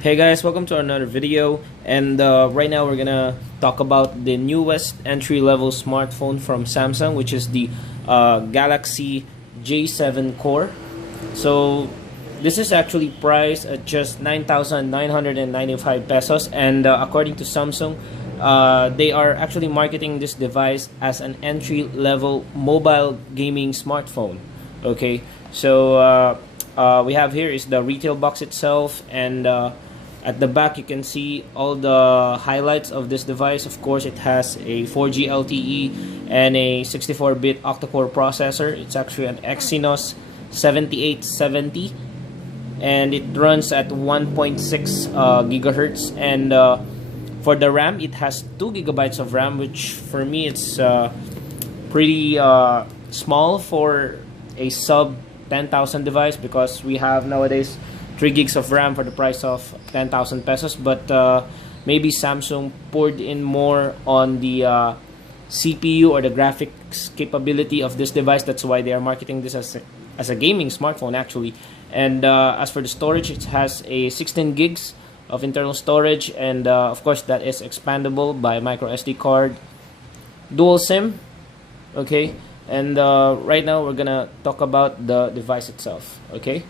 Hey guys, welcome to another video, and right now we're gonna talk about the newest entry-level smartphone from Samsung, which is the Galaxy J7 Core. So this is actually priced at just 9,995 pesos, and according to Samsung, they are actually marketing this device as an entry-level mobile gaming smartphone. Okay, so we have here is the retail box itself, and at the back you can see all the highlights of this device. Of course, it has a 4G LTE and a 64-bit octa-core processor. It's actually an Exynos 7870, and it runs at 1.6 gigahertz. And for the RAM, it has 2 gigabytes of RAM, which for me it's pretty small for a sub 10,000 device, because we have nowadays 3 gigs of RAM for the price of 10,000 pesos. But maybe Samsung poured in more on the CPU or the graphics capability of this device. That's why they are marketing this as a gaming smartphone actually. And as for the storage, it has a 16 gigs of internal storage, and of course that is expandable by micro SD card, dual SIM. Okay, and right now we're gonna talk about the device itself. Okay,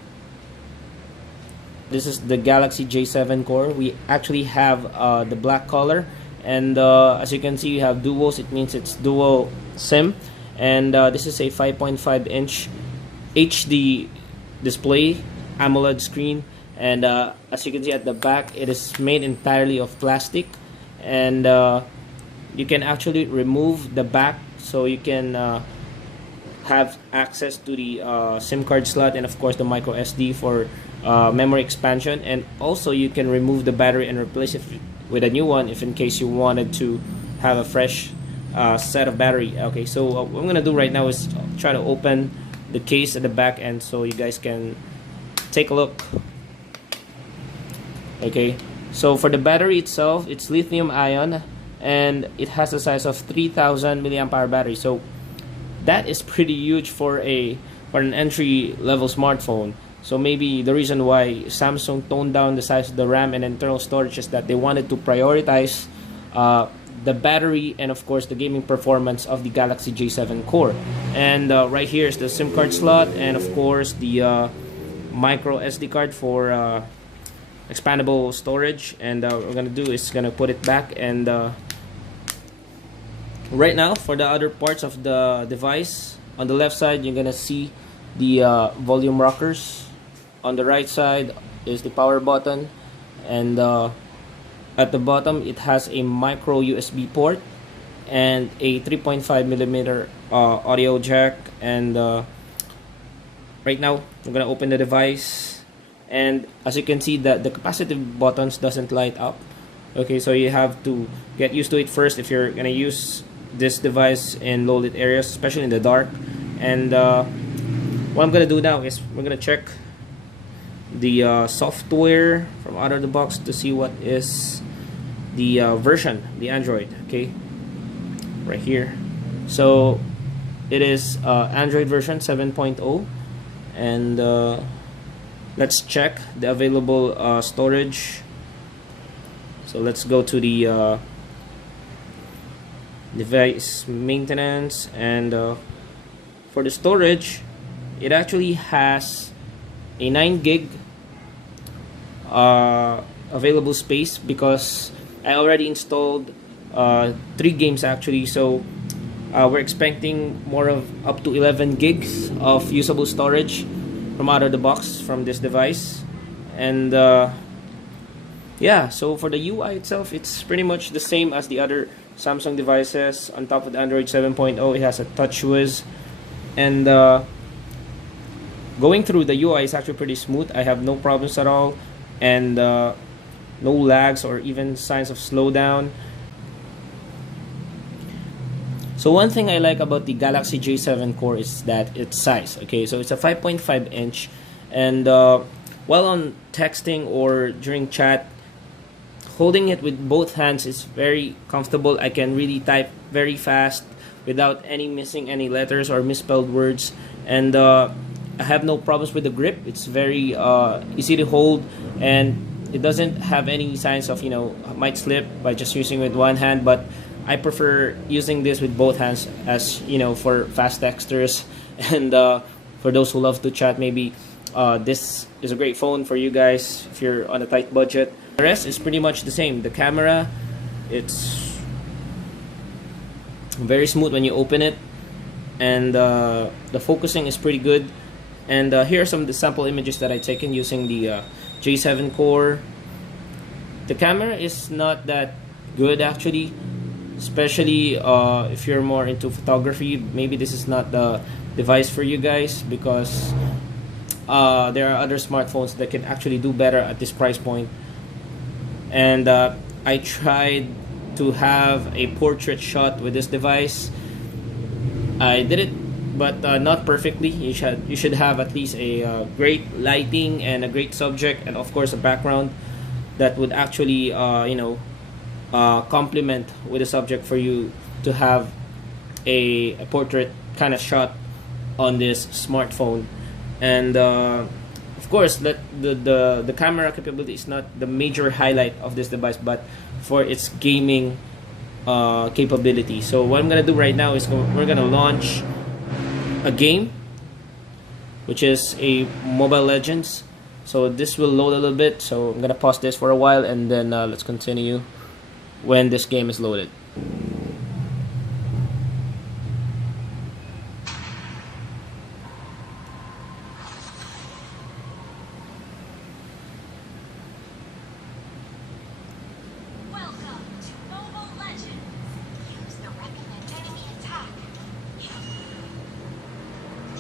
this is the Galaxy J7 Core. We actually have the black color, and as you can see, you have duos. It means it's dual SIM, and this is a 5.5-inch HD display, AMOLED screen, and as you can see at the back, it is made entirely of plastic, and you can actually remove the back, so you can have access to the SIM card slot, and of course the micro SD for memory expansion. And also you can remove the battery and replace it with a new one if in case you wanted to have a fresh set of battery. Okay, so what I'm gonna do right now is try to open the case at the back end so you guys can take a look. Okay, so for the battery itself, it's lithium ion, and it has a size of 3,000 milliamp hour battery. So that is pretty huge for an entry level smartphone. So maybe the reason why Samsung toned down the size of the RAM and internal storage is that they wanted to prioritize the battery and of course the gaming performance of the Galaxy J7 Core. And right here is the SIM card slot, and of course the micro SD card for expandable storage. And what we're gonna do is gonna put it back, and right now for the other parts of the device, on the left side you're gonna see the volume rockers. On the right side is the power button, and at the bottom it has a micro USB port and a 3.5mm audio jack. And right now I'm gonna open the device, and as you can see that the capacitive buttons doesn't light up. Okay, so you have to get used to it first if you're gonna use this device in low lit areas, especially in the dark. And what I'm gonna do now is we're gonna check the software from out of the box to see what is the version, the Android. Okay, right here. So it is Android version 7.0, and let's check the available storage. So let's go to the device maintenance, and for the storage, it actually has a 9 gig available space, because I already installed 3 games actually. So we're expecting more of up to 11 gigs of usable storage from out of the box from this device. And yeah, so for the UI itself, it's pretty much the same as the other Samsung devices. On top of the Android 7.0, it has a TouchWiz, and going through the UI is actually pretty smooth. I have no problems at all, and no lags or even signs of slowdown. So one thing I like about the Galaxy J7 Core is that its size. Okay, so it's a 5.5-inch, and while on texting or during chat, holding it with both hands is very comfortable. I can really type very fast without missing any letters or misspelled words, and I have no problems with the grip. It's very easy to hold, and it doesn't have any signs of, might slip by just using with one hand, but I prefer using this with both hands, as for fast texters and for those who love to chat. Maybe this is a great phone for you guys if you're on a tight budget. The rest is pretty much the same. The camera, it's very smooth when you open it, and the focusing is pretty good. And here are some of the sample images that I taken using the J7 core. The camera is not that good actually, especially if you're more into photography. Maybe this is not the device for you guys, because there are other smartphones that can actually do better at this price point. And I tried to have a portrait shot with this device. I did it, but not perfectly. You should have at least a great lighting and a great subject, and of course a background that would actually complement with the subject for you to have a portrait kind of shot on this smartphone. And of course, the camera capability is not the major highlight of this device, but for its gaming capability. So what I'm gonna do right now is we're gonna launch a game, which is a Mobile Legends. So this will load a little bit, so I'm gonna pause this for a while, and then let's continue when this game is loaded. Welcome to Mobile Legends. Use the recommend enemy attack.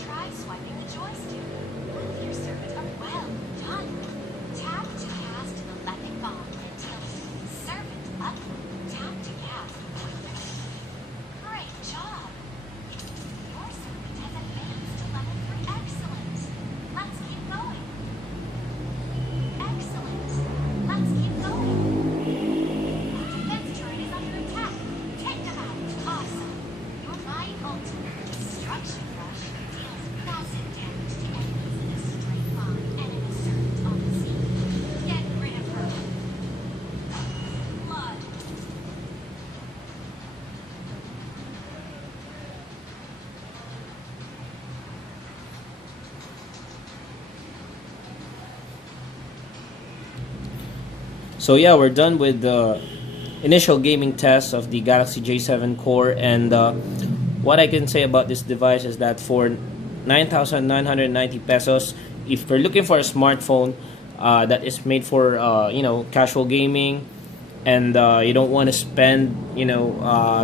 Try swiping the joystick. Move your servant up. Well done. Tap to cast the electric bomb and tilt. Servant up. Tap to cast. Great job. Your servant has advanced to level 3. Excellent. Let's keep going. Excellent. Let's keep going. Defense turret is under attack. Take them out. Awesome. Your mighty ultimate destruction rush deals massive damage to enemies in a straight line. Enemy servant on the scene. Get rid of her. Blood. So yeah, we're done with the initial gaming test of the Galaxy J7 core, and what I can say about this device is that for 9,990 pesos, if you're looking for a smartphone that is made for casual gaming, and you don't want to spend a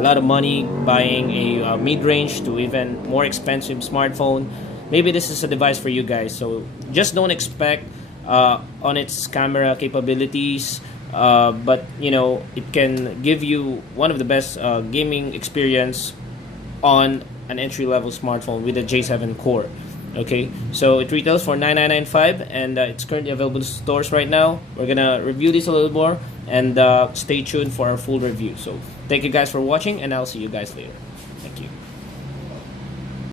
lot of money buying a mid-range to even more expensive smartphone, maybe this is a device for you guys. So just don't expect on its camera capabilities, but it can give you one of the best gaming experience on an entry-level smartphone with a J7 core. Okay, so it retails for 9,995, and it's currently available in stores right now. We're gonna review this a little more, and stay tuned for our full review. So thank you guys for watching, and I'll see you guys later.